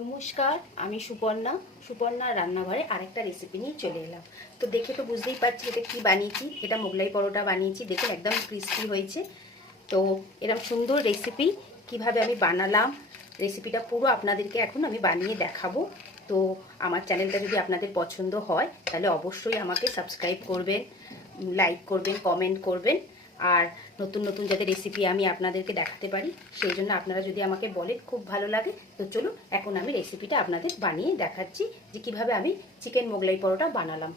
নমস্কার, আমি সুপর্ণা রান্নাঘরে আরেকটা রেসিপি নিয়ে চলে এলাম। তো দেখে তো বুঝতেই পারছি এটা কি বানিয়েছি। এটা মোগলাই পরোটা বানিয়েছি। দেখুন একদম ক্রিস্পি হয়েছে। তো এরকম সুন্দর রেসিপি কিভাবে আমি বানালাম, রেসিপিটা পুরো আপনাদেরকে এখন আমি বানিয়ে দেখাবো। তো আমার চ্যানেলটা যদি আপনাদের পছন্দ হয় তাহলে অবশ্যই আমাকে সাবস্ক্রাইব করবেন, লাইক করবেন, কমেন্ট করবেন। আর নতুন নতুন যাতে রেসিপি আমি আপনাদেরকে দেখাতে পারি সেই জন্য আপনারা যদি আমাকে বলেন খুব ভালো লাগে। তো চলুন এখন আমি রেসিপিটা আপনাদের বানিয়ে দেখাচ্ছি যে কিভাবে আমি চিকেন মোগলাই পরোটা বানালাম।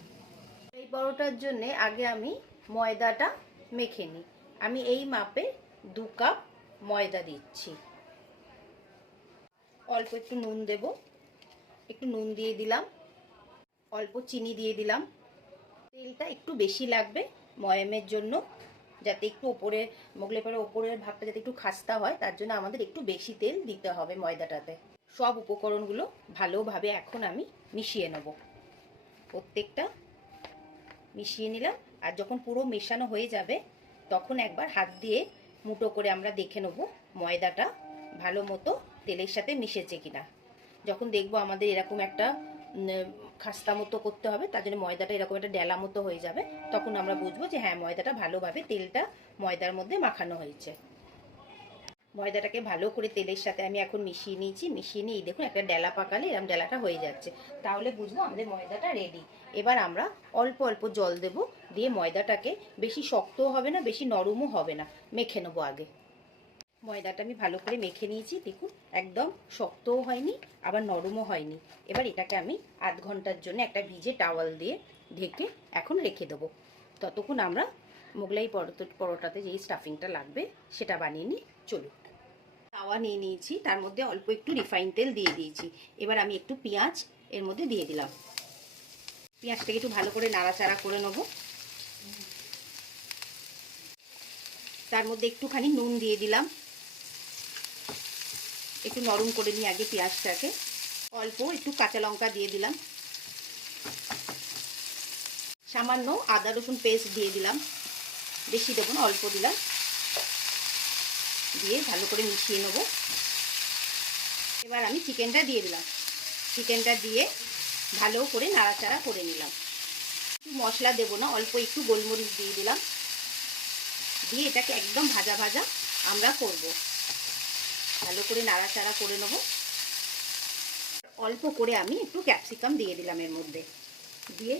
এই পরোটার জন্য আগে আমি ময়দাটা মেখে নিই। আমি এই মাপে 2 কাপ ময়দা দিচ্ছি। অল্প একটু নুন দেব, একটু নুন দিয়ে দিলাম, অল্প চিনি দিয়ে দিলাম। তেলটা একটু বেশি লাগবে ময়ামের জন্য, যাতে একটু ওপরে মোগলাই পরে ওপরের ভাগটা যাতে একটু খাস্তা হয়, তার জন্য আমাদের একটু বেশি তেল দিতে হবে ময়দাটাতে। সব উপকরণগুলো ভালোভাবে এখন আমি মিশিয়ে নেব। প্রত্যেকটা মিশিয়ে নিলাম। আর যখন পুরো মেশানো হয়ে যাবে তখন একবার হাত দিয়ে মুঠো করে আমরা দেখে নেব ময়দাটা ভালো মতো তেলের সাথে মিশেছে কিনা। যখন দেখবো আমাদের এরকম একটা খাস্তা মতো করতে হবে, তার জন্য ময়দাটা এরকম একটা ডেলা মতো হয়ে যাবে, তখন আমরা বুঝবো যে হ্যাঁ ময়দাটা ভালোভাবে তেলটা ময়দার মধ্যে মাখানো হয়েছে। ময়দাটাকে ভালো করে তেলের সাথে আমি এখন মিশিয়ে নিয়েছি। মিশিয়ে নিয়ে দেখুন একটা ডেলা পাকালে এরকম ডেলাটা হয়ে যাচ্ছে, তাহলে বুঝবো আমাদের ময়দাটা রেডি। এবার আমরা অল্প অল্প জল দেব, দিয়ে ময়দাটাকে বেশি শক্তও হবে না বেশি নরমও হবে না, মেখে নেবো আগে। ময়দাটা আমি ভালো করে মেখে নিয়েছি। দেখুন একদম শক্তও হয়নি আবার নরমও হয়নি। এবার এটাকে আমি আধ ঘন্টার জন্য একটা ভিজে টাওয়াল দিয়ে ঢেকে এখন রেখে দেবো। ততক্ষণ আমরা মোগলাই পরোটাতে যেই স্টাফিংটা লাগবে সেটা বানিয়ে নিই। চলুন, তাওয়া নিয়ে নিয়েছি, তার মধ্যে অল্প একটু রিফাইন তেল দিয়ে দিয়েছি। এবার আমি একটু পেঁয়াজ এর মধ্যে দিয়ে দিলাম। পেঁয়াজটাকে একটু ভালো করে নাড়াচাড়া করে নেব। তার মধ্যে একটুখানি নুন দিয়ে দিলাম, একটু নরম করে নিয়ে আগে পেঁয়াজটাকে। অল্প একটু কাঁচা লঙ্কা দিয়ে দিলাম, সামান্য আদা রসুন পেস্ট দিয়ে দিলাম, বেশি দেবো না অল্প দিলাম। দিয়ে ভালো করে মিশিয়ে নেব। এবার আমি চিকেনটা দিয়ে দিলাম। চিকেনটা দিয়ে ভালো করে নাড়াচাড়া করে নিলাম। একটু মশলা দেবো না, অল্প একটু গোলমরিচ দিয়ে দিলাম। দিয়ে এটাকে একদম ভাজা ভাজা আমরা করব। ভালো করে নাড়াচাড়া করে নেব। অল্প করে আমি একটু ক্যাপসিকাম দিয়ে দিলাম এর মধ্যে। দিয়ে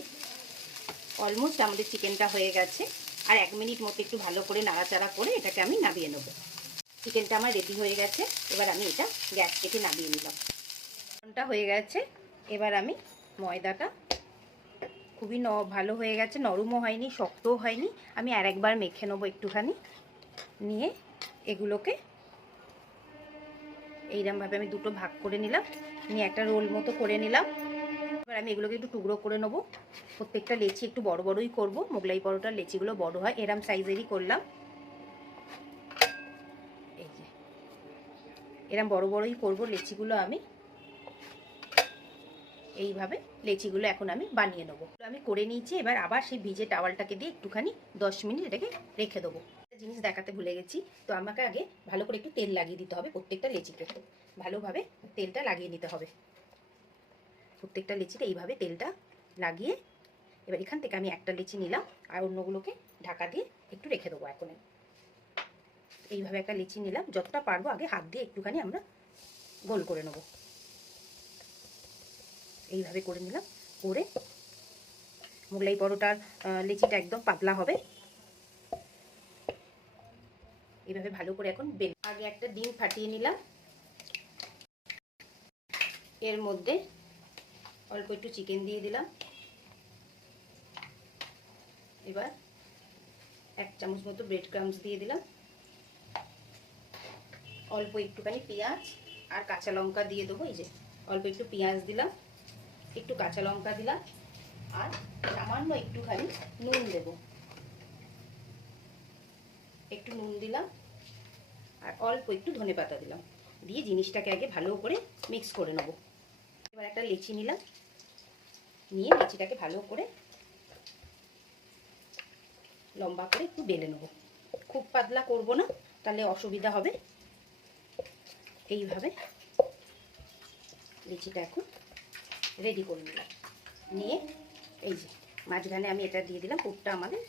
অলমোস্ট আমাদের চিকেনটা হয়ে গেছে। আর 1 মিনিট মতো একটু ভালো করে নাড়াচাড়া করে এটাকে আমি নামিয়ে নেব। চিকেনটা আমার রেডি হয়ে গেছে। এবার আমি এটা গ্যাস থেকে নামিয়ে নিলাম। চিকেনটা হয়ে গেছে। এবার আমি ময়দাটা খুবই ভালো হয়ে গেছে, নরমও হয়নি শক্তও হয়নি। আমি আর একবার মেখে নেবো একটুখানি। নিয়ে এগুলোকে এইরকমভাবে আমি দুটো ভাগ করে নিলাম, নিয়ে একটা রোল মতো করে নিলাম। এবার আমি এগুলোকে একটু টুকরো করে নেবো। প্রত্যেকটা লেচি একটু বড় বড়ই করব, মোগলাই পরোটার লেচিগুলো বড় হয়, এরম সাইজেরই করলাম। এই যে এরম বড় বড়ই করব লেচিগুলো। আমি এইভাবে লেচিগুলো এখন আমি বানিয়ে নেবো। আমি করে নিয়েছি। এবার আবার সেই ভিজে টাওয়ালটাকে দিয়ে একটুখানি 10 মিনিট এটাকে রেখে দেবো। একটা জিনিস দেখাতে ভুলে গেছি, তো আমাকে আগে ভালো করে একটু তেল লাগিয়ে দিতে হবে প্রত্যেকটা লেচিতে। ভালোভাবে তেলটা লাগিয়ে নিতে হবে প্রত্যেকটা লেচিতে, এইভাবে তেলটা লাগিয়ে। এবার এখান থেকে আমি একটা লেচি নিলাম আর অন্যগুলোকে ঢাকা দিয়ে একটু রেখে দেবো। এখন এইভাবে একটা লেচি নিলাম, যতটা পারবো আগে হাত দিয়ে একটুখানি আমরা গোল করে নেব। এইভাবে করে নিলাম। করে মোগলাই পরোটার লেচিটা একদম পাতলা হবে। এইভাবে ভালো করে এখন আগে একটা ডিম ফাটিয়ে নিলাম। এর মধ্যে অল্প একটু চিকেন দিয়ে দিলাম। এবার 1 চামচ মতো ব্রেড ক্রাম্বস দিয়ে দিলাম। অল্প একটুখানি পেঁয়াজ আর কাঁচা লঙ্কা দিয়ে দেবো। এই যে অল্প একটু পেঁয়াজ দিলাম, একটু কাঁচা লঙ্কা দিলাম, আর সামান্য একটুখানি নুন দেব। একটু নুন দিলাম আর অল্প একটু ধনেপাতা দিলাম। দিয়ে জিনিসটাকে আগে ভালো করে মিক্স করে নেব। এবার একটা লেচি নিলাম, নিয়ে লেচিটাকে ভালো করে লম্বা করে একটু বেলে নেব। খুব পাতলা করব না, তাহলে অসুবিধা হবে। এইভাবে লিচিটা এখন রেডি করে নিলাম, নিয়ে এই যে মাঝখানে আমি এটা দিয়ে দিলাম, পুরটা আমাদের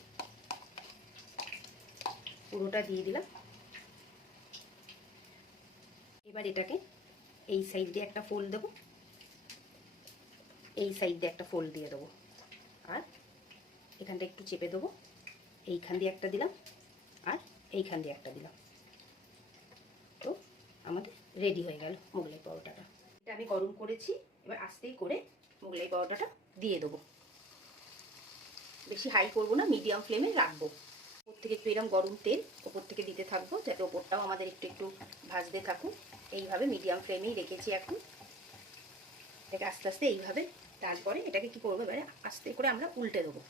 পুরোটা দিয়ে দিলাম। এবার এটাকে এই সাইড দিয়ে একটা ফোল্ড দেবো, এই সাইড দিয়ে একটা ফোল্ড দিয়ে দেবো, আর এখানটা একটু চেপে দেবো, এইখান দিয়ে একটা দিলাম আর এইখান দিয়ে একটা দিলাম। তো আমাদের রেডি হয়ে গেল মোগলাই পরোটাটা। এটা আমি গরম করেছি, এবার আস্তেই করে মোগলাই পরোটাটা দিয়ে দেবো। বেশি হাই করবো না, মিডিয়াম ফ্লেমে রাখবো। ওপর থেকে একটু এরকম গরম তেল ওপর থেকে দিতে থাকবো, যাতে ওপরটাও আমাদের একটু একটু ভাজতে থাকুক। এইভাবে মিডিয়াম ফ্লেমেই রেখেছি এখন। এটাকে আস্তে আস্তে এইভাবে, তারপরে এটাকে কি করবো, এবারে আস্তে করে আমরা উল্টে দেবো।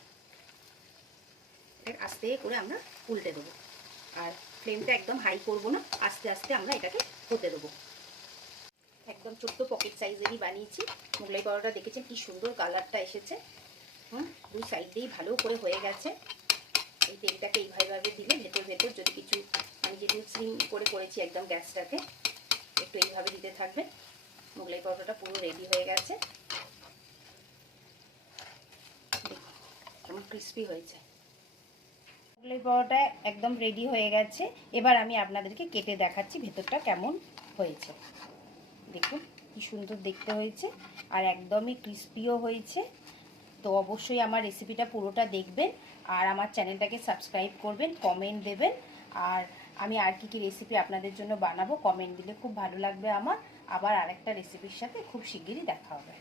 এটাকে আস্তে করে আমরা উল্টে দেবো, আর ফ্লেমটা একদম হাই করবো না, আস্তে আস্তে আমরা এটাকে হতে দেবো। একদম ছোট্ট পকেট সাইজেরই বানিয়েছি মোগলাই পরোটা। দেখেছেন কি সুন্দর কালারটা এসেছে। দুই সাইড দিয়েই ভালো করে হয়ে গেছে। এই তেলটাকে এইভাবে দিলে ভেতর ভেতর যদি কিছু, আমি যেহেতু স্লিম করে করেছি একদম গ্যাসটাকে, একটু এইভাবে দিতে থাকবে। মোগলাই পরোটাটা পুরো রেডি হয়ে গেছে, কেমন ক্রিস্পি হয়েছে। মোগলাই পরোটা একদম রেডি হয়ে গেছে। এবার আমি আপনাদেরকে কেটে দেখাচ্ছি ভেতরটা কেমন হয়েছে। দেখুন কি সুন্দর দেখতে হয়েছে, আর একদমই ক্রিস্পিও হয়েছে। তো অবশ্যই আমার রেসিপিটা পুরোটা দেখবেন, আর আমার চ্যানেলটাকে সাবস্ক্রাইব করবেন, কমেন্ট দেবেন। আর আমি আর কি রেসিপি আপনাদের জন্য বানাবো কমেন্ট দিলে খুব ভালো লাগবে আমার। আবার আরেকটা রেসিপির সাথে খুব শিগগিরই দেখা হবে।